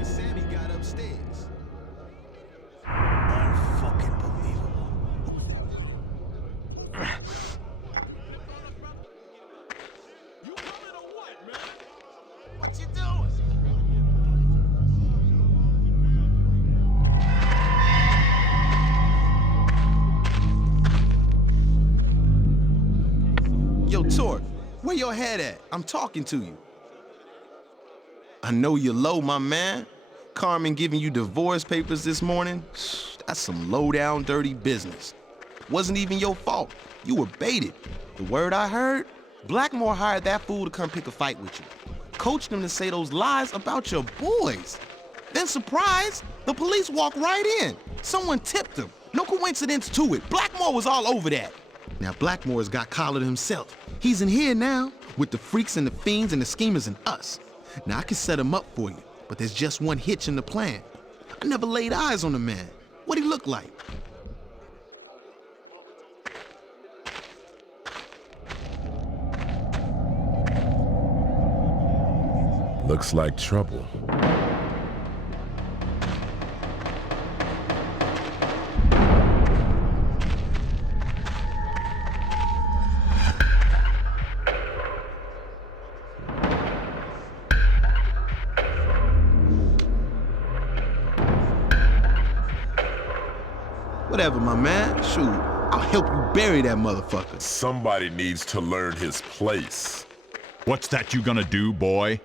Sammy got upstairs. Unfucking believable. You coming or what, man? What you doing? Yo, Tort, where your head at? I'm talking to you. I know you're low, my man. Carmen giving you divorce papers this morning? That's some low-down, dirty business. Wasn't even your fault. You were baited. The word I heard? Blackmore hired that fool to come pick a fight with you. Coached him to say those lies about your boys. Then, surprise, the police walked right in. Someone tipped him. No coincidence to it. Blackmore was all over that. Now, Blackmore's got collared himself. He's in here now, with the freaks and the fiends and the schemers and us. Now, I can set him up for you, but there's just one hitch in the plan. I never laid eyes on the man. What'd he look like? Looks like trouble. Whatever, my man. Shoot, I'll help you bury that motherfucker. Somebody needs to learn his place. What's that you gonna do, boy?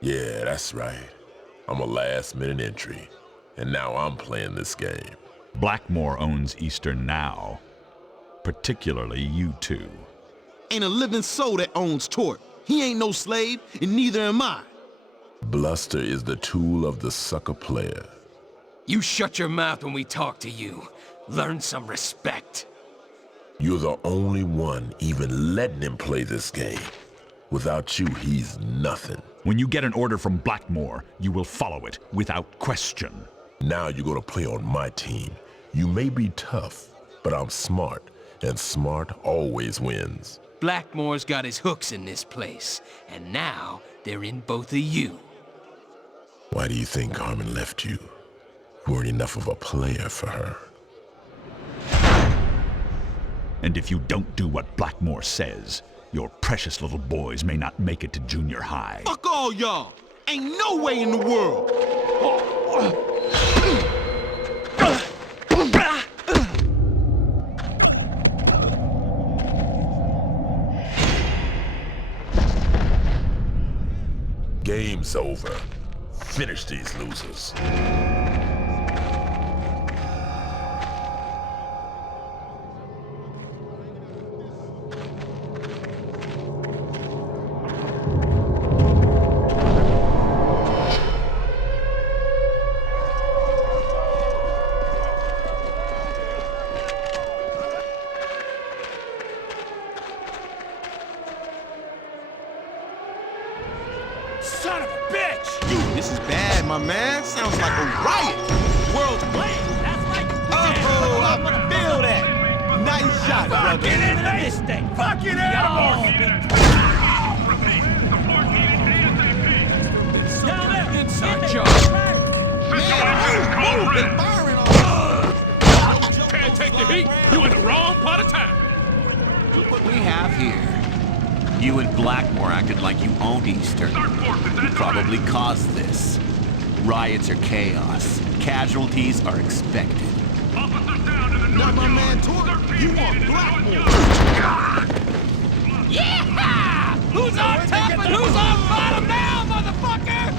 Yeah, that's right. I'm a last-minute entry, and now I'm playing this game. Blackmore owns Eastern now. Particularly you two. Ain't a living soul that owns Tort. He ain't no slave, and neither am I. Bluster is the tool of the sucker player. You shut your mouth when we talk to you. Learn some respect. You're the only one even letting him play this game. Without you, he's nothing. When you get an order from Blackmore, you will follow it without question. Now you're gonna play on my team. You may be tough, but I'm smart, and smart always wins. Blackmore's got his hooks in this place, and now they're in both of you. Why do you think Carmen left you? You weren't enough of a player for her. And if you don't do what Blackmore says, your precious little boys may not make it to junior high. Fuck all y'all! Ain't no way in the world! Game's over. Finish these losers. Son of a bitch! This is bad, my man. Sounds like a riot. World's Wait, that's like... Oh, I feel that. Nice shot, brother. Get in this thing! Fucking Inside job. Move, they're firing on us. Can't take the heat. You in the wrong part of town. Look what we have here. You and Blackmore acted like you owned Eastern. You probably caused this. Riots are chaos. Casualties are expected. Not my man, Torque. You want Blackmore. Yeah! Who's on top and who's on bottom now, motherfucker?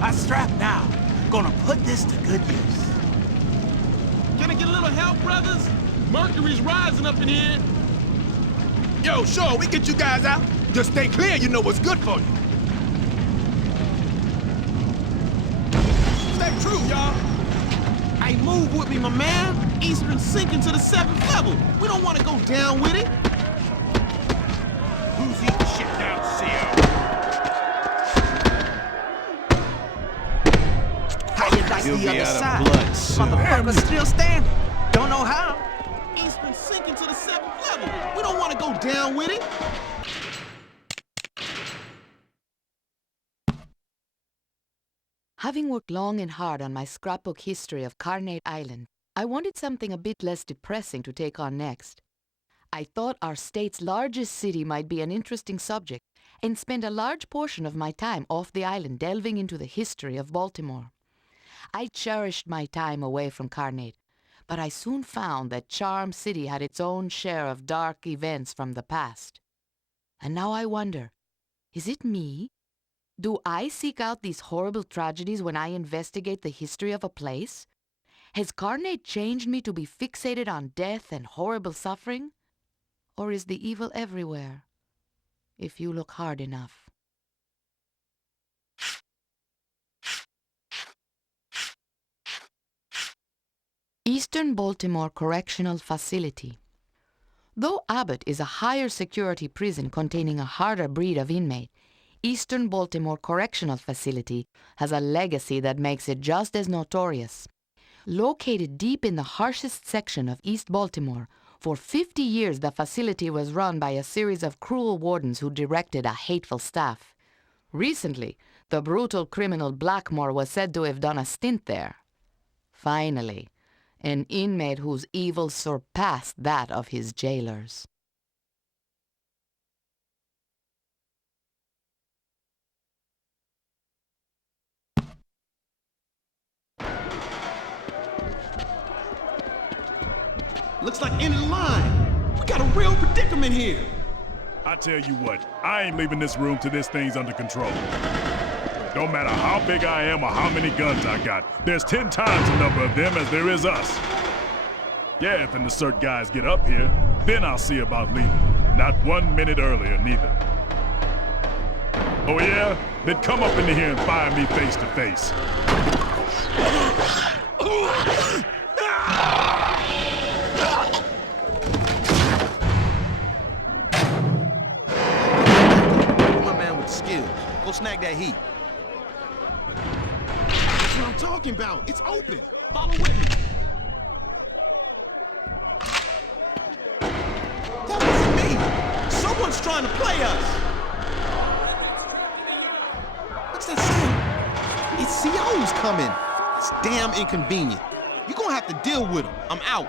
I strap now. Gonna put this to good use. Can I get a little help, brothers? Mercury's rising up in here. Yo, sure, we get you guys out. Just stay clear, you know what's good for you. Stay true, y'all. Hey, move with me, my man. Eastern sinking to the 7th level. We don't want to go down with it. Who's eating shit down, CO? How you like He'll the be other out of side? blood soon. Motherfucker's still standing. Don't know how. Eastern sinking to the 7th level. We don't want to go down with it. Having worked long and hard on my scrapbook history of Carnate Island, I wanted something a bit less depressing to take on next. I thought our state's largest city might be an interesting subject and spend a large portion of my time off the island delving into the history of Baltimore. I cherished my time away from Carnate, but I soon found that Charm City had its own share of dark events from the past. And now I wonder, is it me? Do I seek out these horrible tragedies when I investigate the history of a place? Has Carnate changed me to be fixated on death and horrible suffering? Or is the evil everywhere, if you look hard enough? Eastern Baltimore Correctional Facility. Though Abbott is a higher security prison containing a harder breed of inmate, Eastern Baltimore Correctional Facility has a legacy that makes it just as notorious. Located deep in the harshest section of East Baltimore, for 50 years the facility was run by a series of cruel wardens who directed a hateful staff. Recently, the brutal criminal Blackmore was said to have done a stint there. Finally, an inmate whose evil surpassed that of his jailers. Looks like end of the line. We got a real predicament here. I tell you what, I ain't leaving this room till this thing's under control. Don't matter how big I am or how many guns I got, there's 10 times the number of them as there is us. Yeah, if the cert guys get up here, then I'll see about leaving. Not 1 minute earlier, neither. Oh yeah? Then come up into here and fire me face to face. My man with skills. Go snag that heat. That's what I'm talking about. It's open. Follow with me. That wasn't me. Someone's trying to play us. What's that sound? It's CO's coming. It's damn inconvenient. You're gonna have to deal with him. I'm out.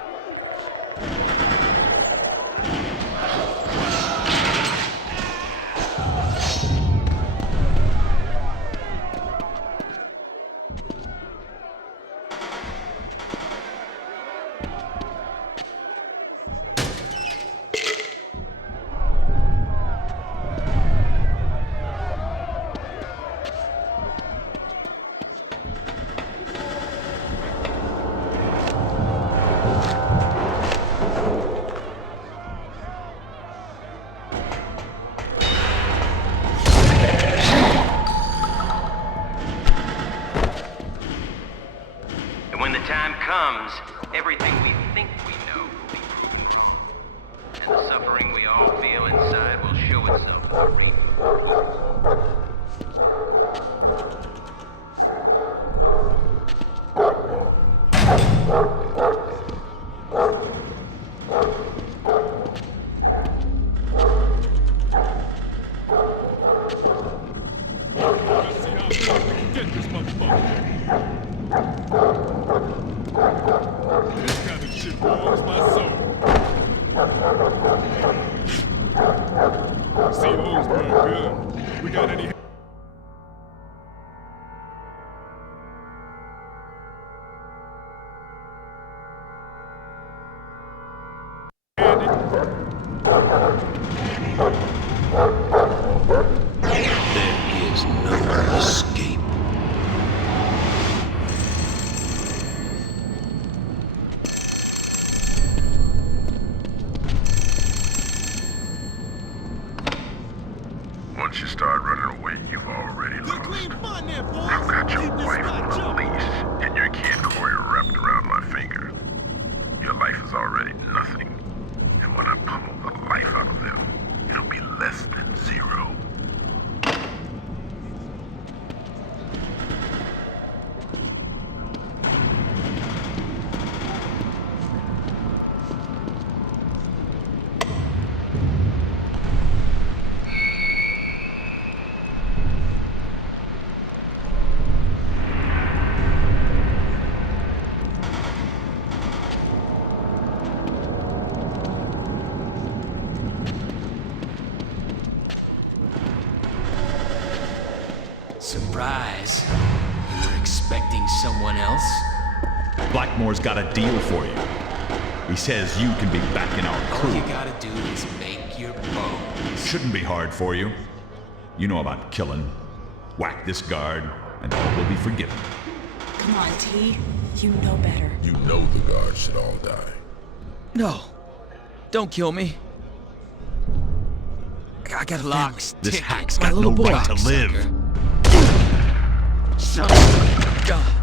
Get this motherfucker. This kind of shit warms my soul. CO's burn good. We got any... There is no escape. Once you start running away, you've already lost. Fun there, boys. I've got your Keep this wife spot on a jumping. leash and your kid Corey wrapped around my finger. Your life is already nothing. And when I pummel the life out of them, it'll be less than zero. Surprise. You were expecting someone else? Blackmore's got a deal for you. He says you can be back in our All crew. you gotta do is make your bones. Shouldn't be hard for you. You know about killing. Whack this guard, and all will be forgiven. Come on, T. You know better. You know the guards should all die. No. Don't kill me. I got a Clock's This ticking. hack's My got no little boy. right to live. Son of God.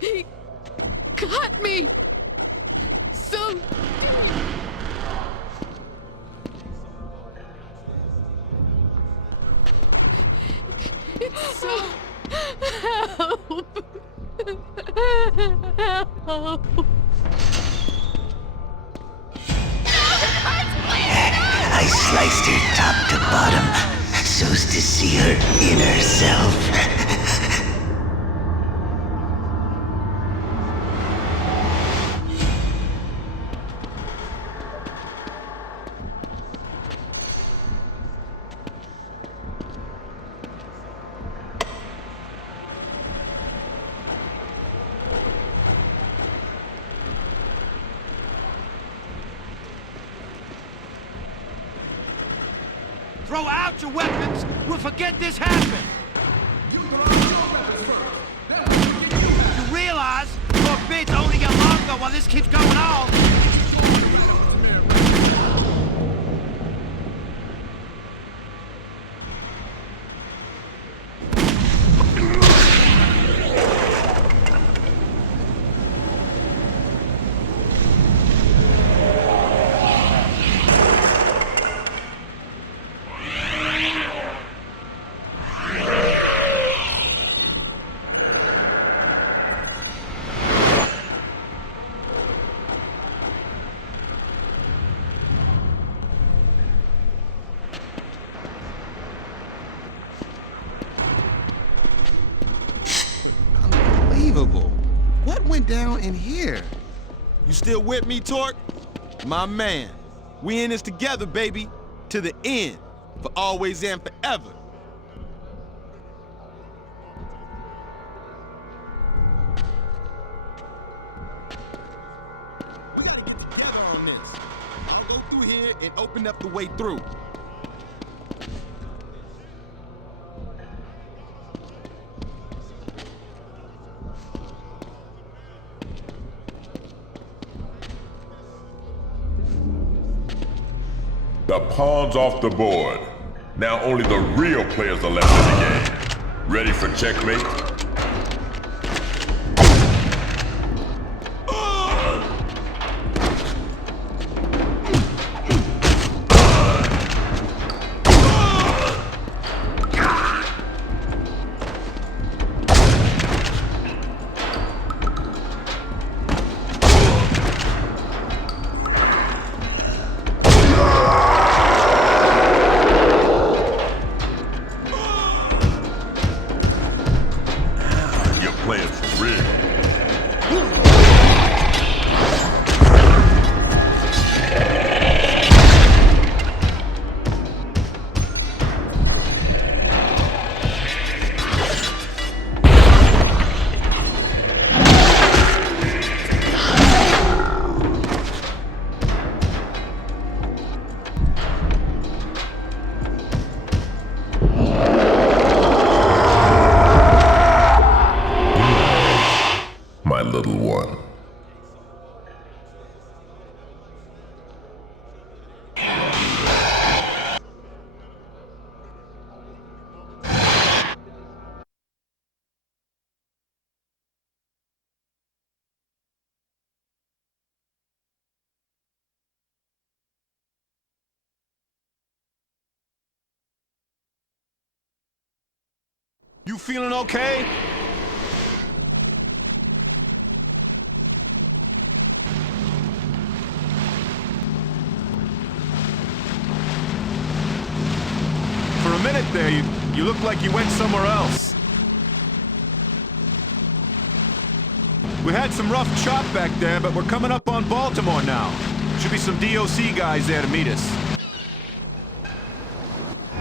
He got me! So... It's so... Help! Help! I sliced her top to bottom so's to see her inner self. Throw out your weapons. We'll forget this happened. You realize your bids only get longer while this keeps going on. Unbelievable. What went down in here? You still with me, Torque? My man. We in this together, baby. To the end. For always and forever. We gotta get together on this. I'll go through here and open up the way through. The pawn's off the board. Now only the real players are left in the game. Ready for checkmate? Playing for real. My little one. You feeling okay? For a minute there, you looked like you went somewhere else. We had some rough chop back there, but we're coming up on Baltimore now. Should be some DOC guys there to meet us.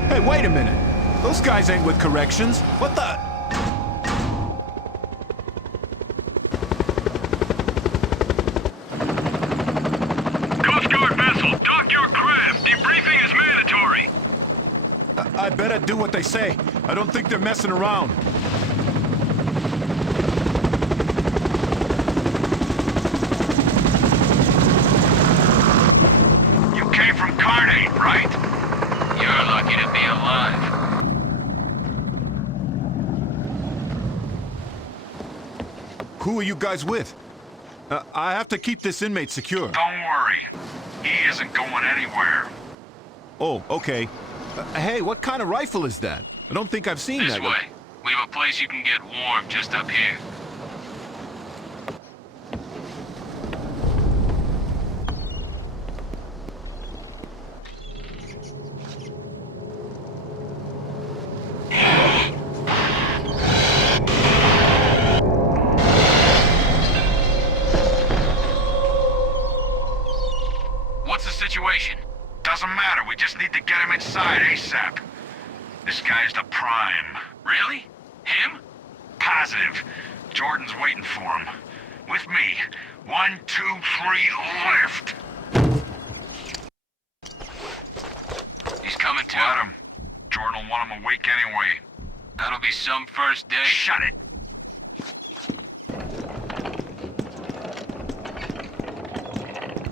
Hey, wait a minute. Those guys ain't with corrections. What the... Coast Guard vessel, dock your craft. Debriefing is mandatory. I better do what they say. I don't think they're messing around. You came from Carnate, right? You're lucky to be alive. Who are you guys with? I have to keep this inmate secure. Don't worry. He isn't going anywhere. Oh, okay. Hey, what kind of rifle is that? I don't think I've seen This that. way. We have a place you can get warm just up here. What's the situation? Doesn't matter. We just need to get him inside ASAP. This guy's the prime. Really? Him? Positive. Jordan's waiting for him. With me. 1, 2, 3, lift! He's coming too. Let him. Jordan will want him awake anyway. That'll be some first day. Shut it!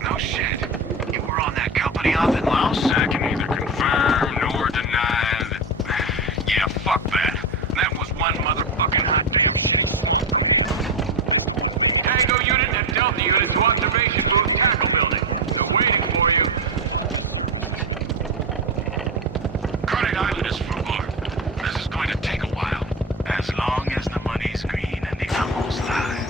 No shit. You were on that company op in Laos? I can neither confirm nor deny that. Yeah, fuck that. That was one motherfucking hot damn shitty swamp from here. Tango unit and Delta unit to observation booth tackle building. They're waiting for you. Carnate Island is for art. This is going to take a while. As long as the money's green and the ammo's live.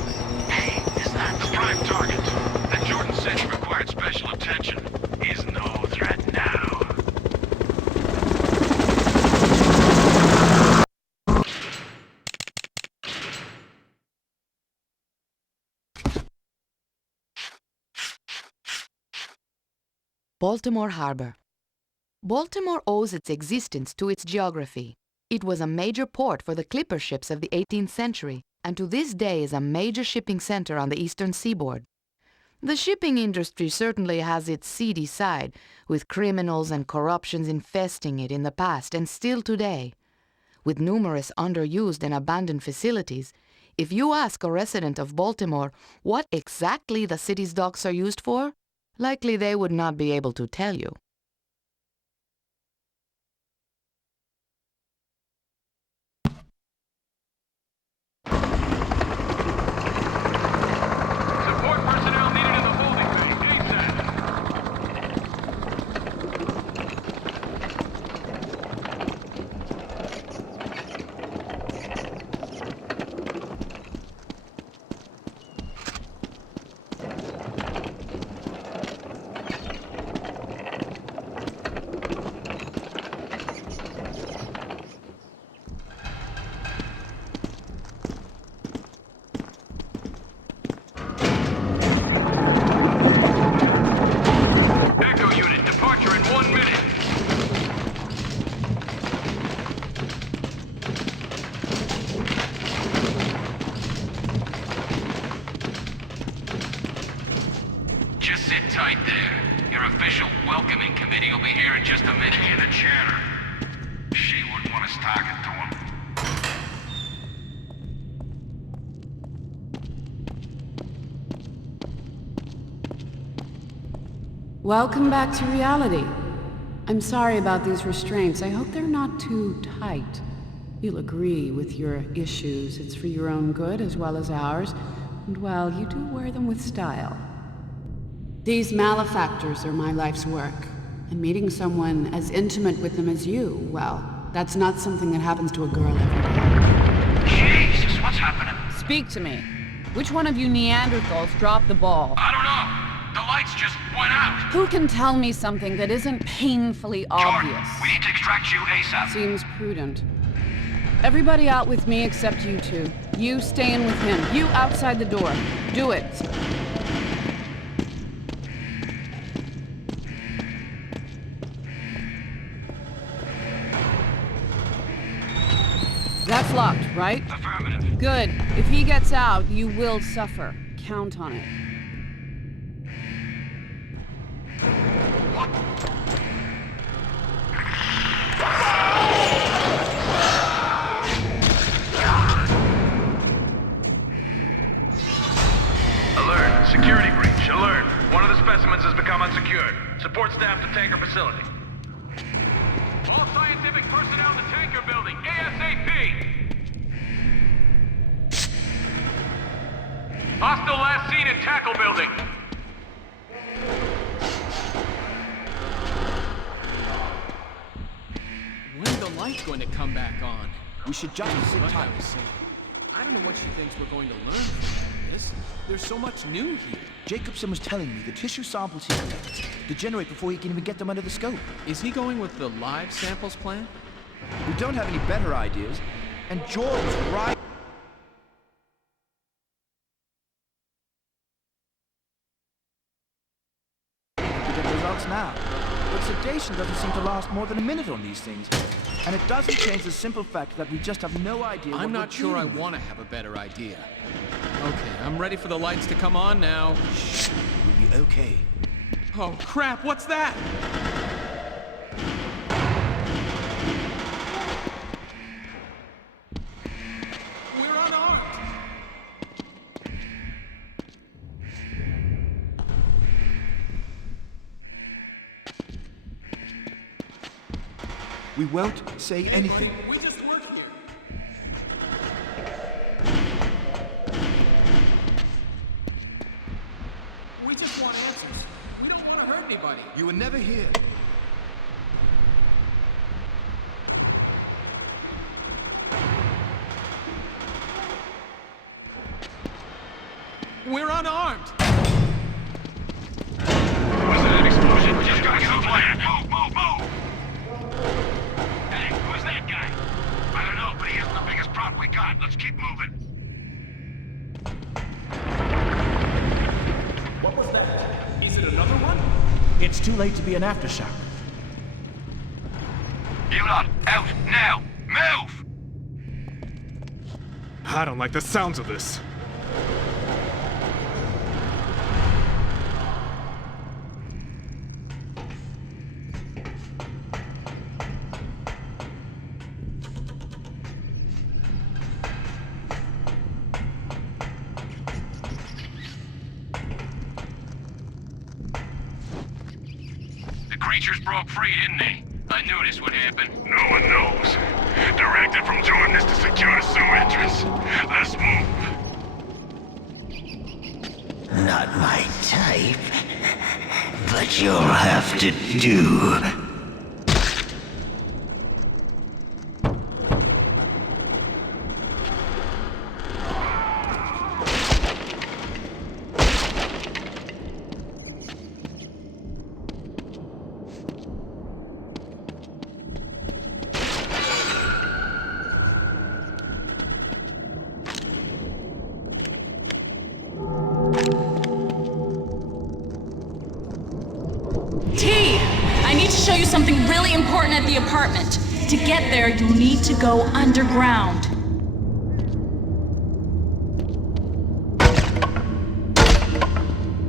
Hey, is that the prime target? That Jordan said he required special attention. Is no threat now. Baltimore Harbor. Baltimore owes its existence to its geography. It was a major port for the clipper ships of the 18th century, and to this day is a major shipping center on the eastern seaboard. The shipping industry certainly has its seedy side, with criminals and corruptions infesting it in the past and still today. With numerous underused and abandoned facilities, if you ask a resident of Baltimore what exactly the city's docks are used for, likely they would not be able to tell you. Just sit tight there. Your official welcoming committee will be here in just a minute. Hear the chatter. She wouldn't want us talking to him. Welcome back to reality. I'm sorry about these restraints. I hope they're not too tight. You'll agree with your issues. It's for your own good as well as ours. And well, you do wear them with style. These malefactors are my life's work. And meeting someone as intimate with them as you, well, that's not something that happens to a girl every day. Jesus, what's happening? Speak to me. Which one of you Neanderthals dropped the ball? I don't know. The lights just went out. Who can tell me something that isn't painfully obvious? Jordan, we need to extract you ASAP. Seems prudent. Everybody out with me except you two. You stay in with him. You outside the door. Do it. That's locked, right? Affirmative. Good. If he gets out, you will suffer. Count on it. Alert. Security breach. Alert. One of the specimens has become unsecured. Support staff to tanker facility. All scientific personnel to tanker building. ASAP. Hostile last seen in tackle building. When's the light going to come back on? We should just sit Like tight. I was saying, I don't know what she thinks we're going to learn from this. There's so much new here. Jacobson was telling me the tissue samples he collects degenerate before he can even get them under the scope. Is he going with the live samples plan? We don't have any better ideas, and Jordan's right. To get results now. But sedation doesn't seem to last more than a minute on these things. And it doesn't change the simple fact that we just have no idea what I'm not sure I dealing with. want to have a better idea. Okay, I'm ready for the lights to come on now. Shh, we'll be okay. Oh crap, what's that? We're unarmed. We won't say anything. We just work here. We just want answers. We don't want to hurt anybody. You were never here. We're unarmed. Was that an explosion? We just gotta get a plan. Move, move, move! Hey, who's that guy? I don't know, but he isn't the biggest prop we got. Let's keep moving. What was that? Is it another one? It's too late to be an aftershock. You lot, out, now! Move! I don't like the sounds of this. The creatures broke free, didn't they? I knew this would happen. No one knows. Directed from Jordan to secure the sewer entrance. Let's move. Not my type, but you'll have to do. T! I need to show you something really important at the apartment. To get there, you'll need to go underground.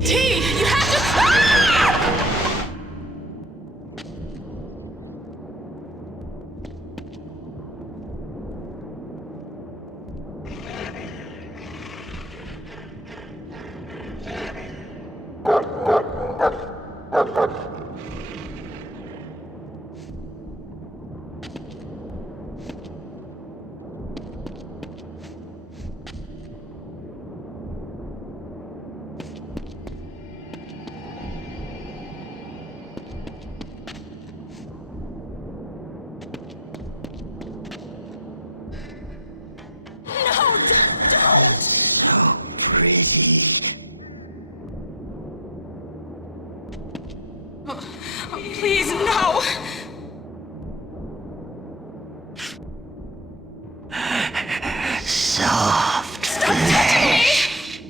T! You have to... Ah! No, don't! So pretty. Oh, please, no! Soft flesh.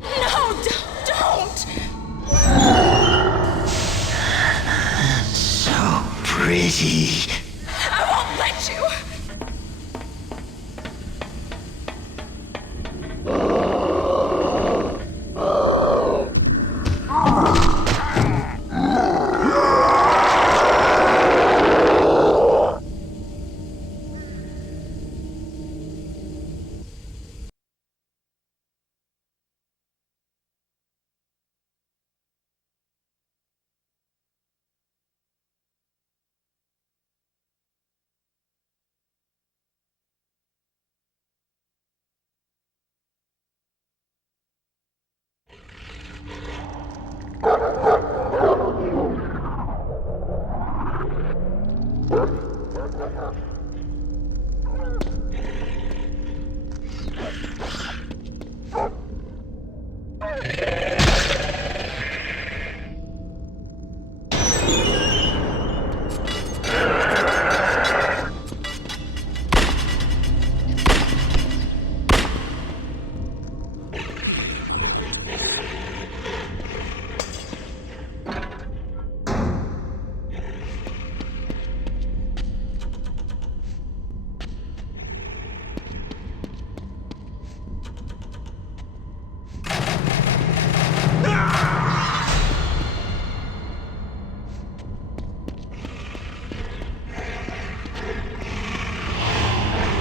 No, don't! So pretty. I won't let you!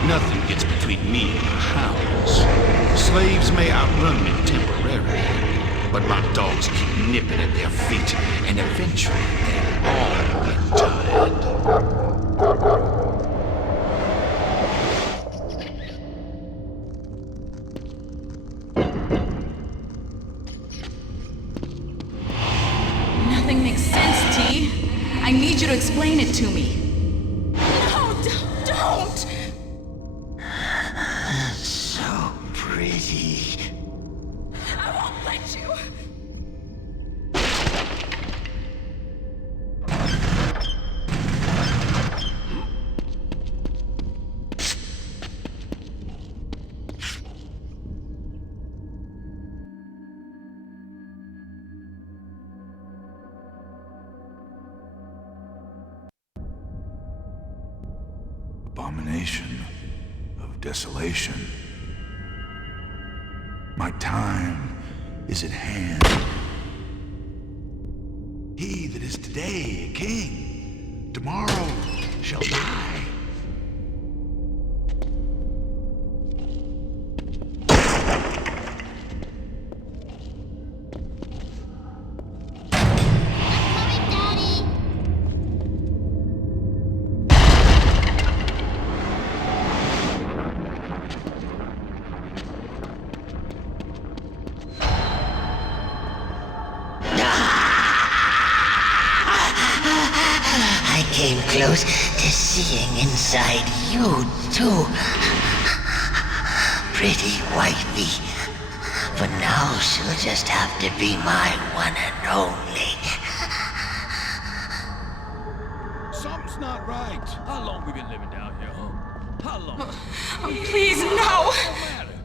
Nothing gets between me and the hounds. Slaves may outrun me temporarily, but my dogs keep nipping at their feet, and eventually they'll all get tired. Nothing makes sense, T. I need you to explain it to me. No, don't! So pretty. I won't let you! abomination of desolation. My time is at hand. He that is today a king, tomorrow shall die. I came close to seeing inside you, too. Pretty wifey. But now she'll just have to be my one and only. Something's not right. How long we been living down here, huh? How long? Oh, please, no! What's the matter?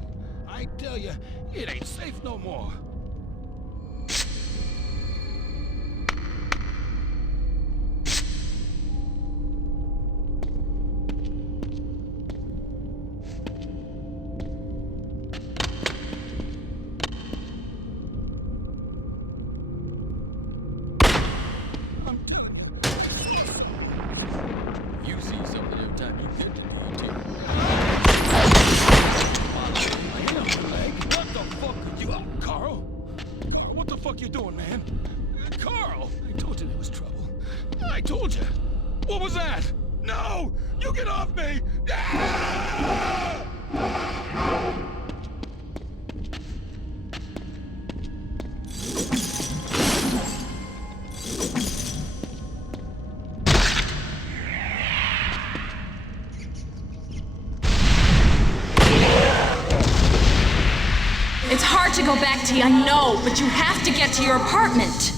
I tell you, it ain't safe no more. You see something every time you get to me, too. What the fuck are you, Carl? What the fuck you doing, man? Carl! I told you there was trouble. I told you. What was that? No! You get off me! Ah! It's hard to go back, T, I know, but you have to get to your apartment.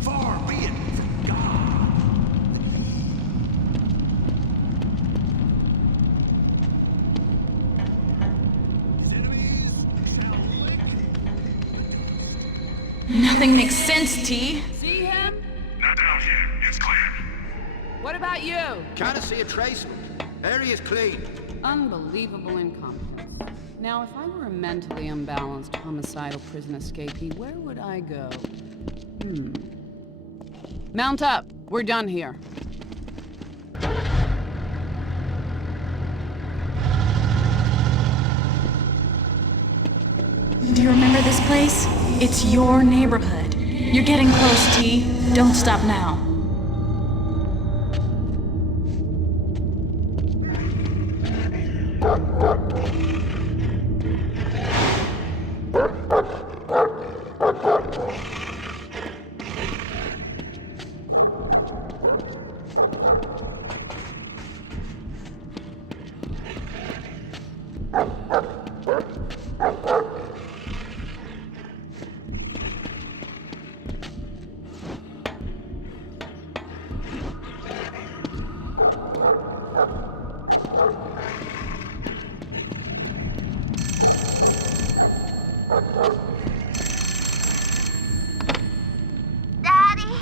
Far be it from God. Nothing makes sense, T. See him? Not down here. It's clear. What about you? Can't see a trace. Area's clean. Unbelievable incompetence. Now, if I were a mentally unbalanced, homicidal prison escapee, where would I go? Mount up. We're done here. Do you remember this place? It's your neighborhood. You're getting close, T. Don't stop now. Daddy!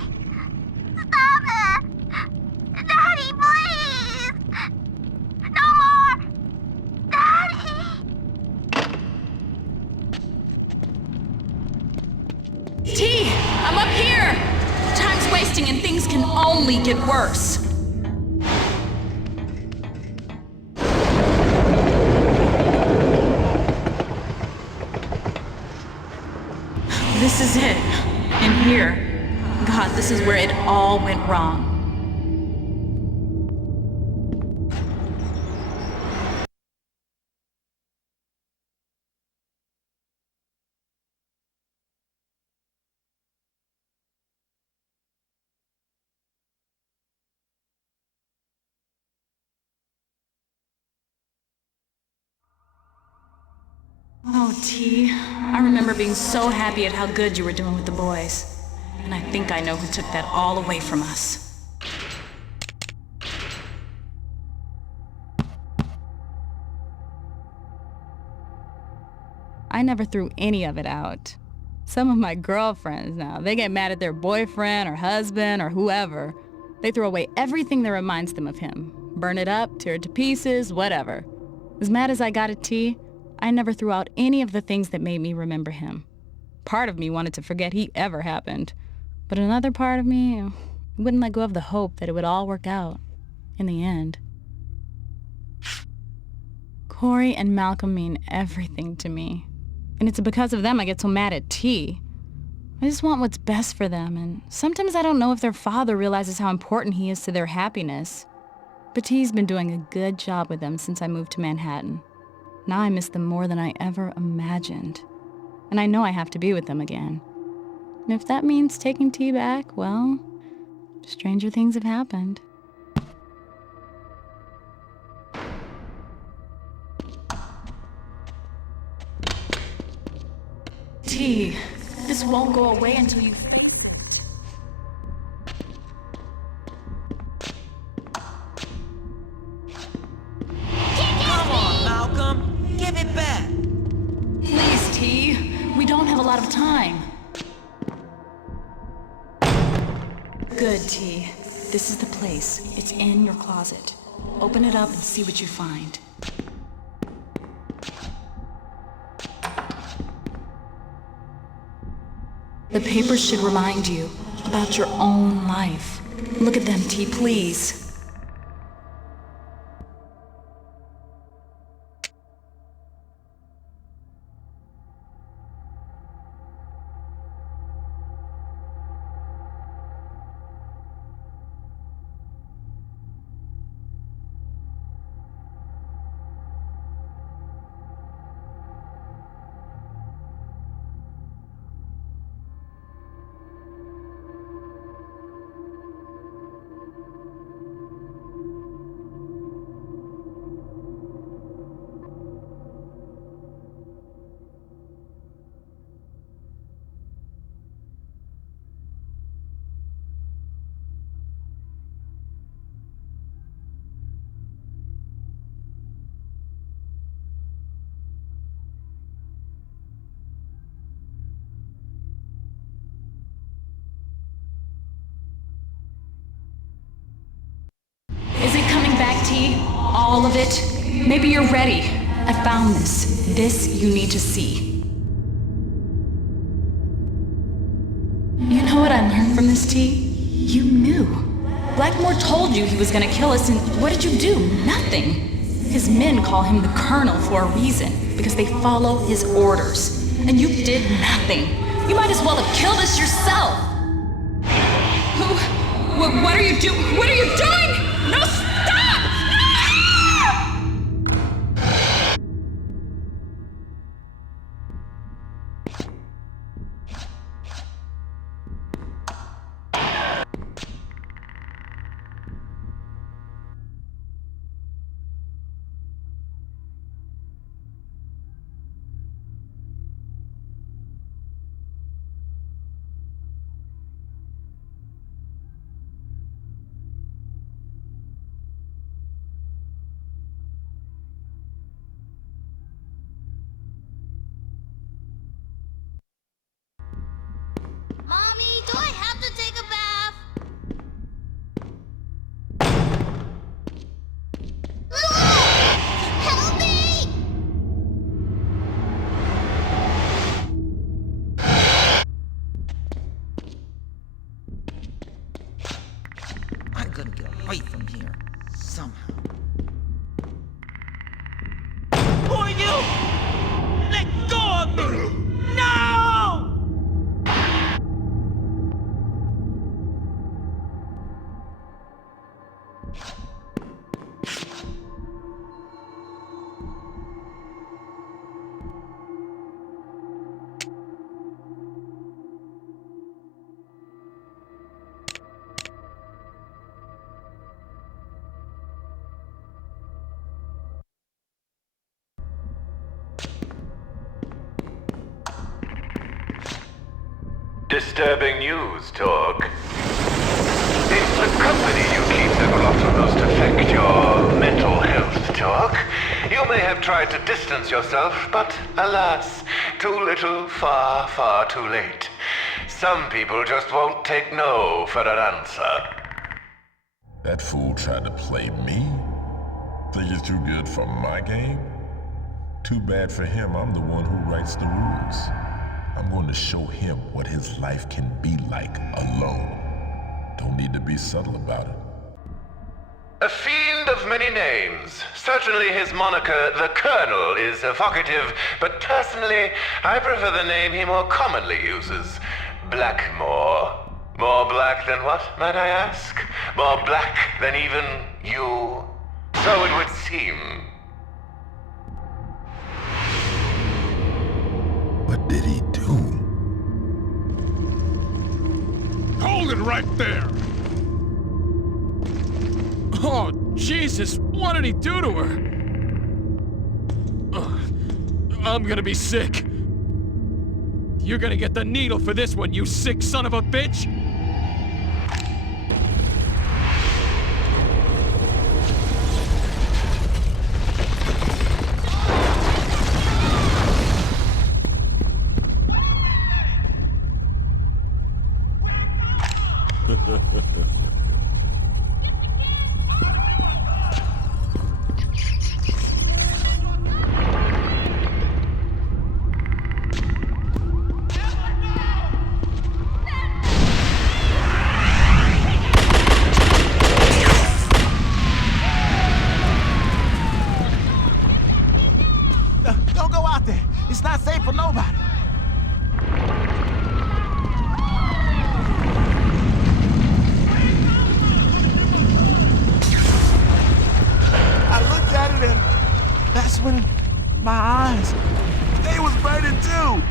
Stop it! Daddy, please! No more! Daddy! T! I'm up here! Time's wasting and things can only get worse. This is it. In here. God, this is where it all went wrong. Oh, T, I remember being so happy at how good you were doing with the boys. And I think I know who took that all away from us. I never threw any of it out. Some of my girlfriends now, they get mad at their boyfriend or husband or whoever. They throw away everything that reminds them of him. Burn it up, tear it to pieces, whatever. As mad as I got at T, I never threw out any of the things that made me remember him. Part of me wanted to forget he ever happened, but another part of me wouldn't let go of the hope that it would all work out in the end. Corey and Malcolm mean everything to me, and it's because of them I get so mad at T. I just want what's best for them, and sometimes I don't know if their father realizes how important he is to their happiness. But T's been doing a good job with them since I moved to Manhattan. Now I miss them more than I ever imagined. And I know I have to be with them again. And if that means taking T back, well, stranger things have happened. T, this won't go away until you... Come on, Malcolm. Give it back. Please, T. We don't have a lot of time. Good, T. This is the place. It's in your closet. Open it up and see what you find. The papers should remind you about your own life. Look at them, T, please. Is it coming back, T? All of it? Maybe you're ready. I found this. This you need to see. You know what I learned from this, T? You knew. Blackmore told you he was gonna kill us, and what did you do? Nothing. His men call him the Colonel for a reason, because they follow his orders. And you did nothing. You might as well have killed us yourself. What are you doing? What are you doing? No, stop! Mommy, do I have to take a bath? Help me! I'm gonna get away from here. Somehow. Who are you? Let go of me! No! Disturbing news, Torg. It's the company you keep that will often most affect your mental health, Torg. You may have tried to distance yourself, but alas, Too little, far, far too late. Some people just won't take no for an answer. That fool tried to play me? Think he's too good for my game? Too bad for him, I'm the one who writes the rules. I'm going to show him what his life can be like alone. Don't need to be subtle about it. A fiend of many names. Certainly his moniker, the Colonel, is evocative, but personally, I prefer the name he more commonly uses. Blackmore. More black than what, might I ask? More black than even you? So it would seem. What did he do? Hold it right there! Oh, Jesus, what did he do to her? I'm gonna be sick. You're gonna get the needle for this one, you sick son of a bitch! Don't go out there. It's not safe for nobody. I looked at it and that's when my eyes, they was burning too.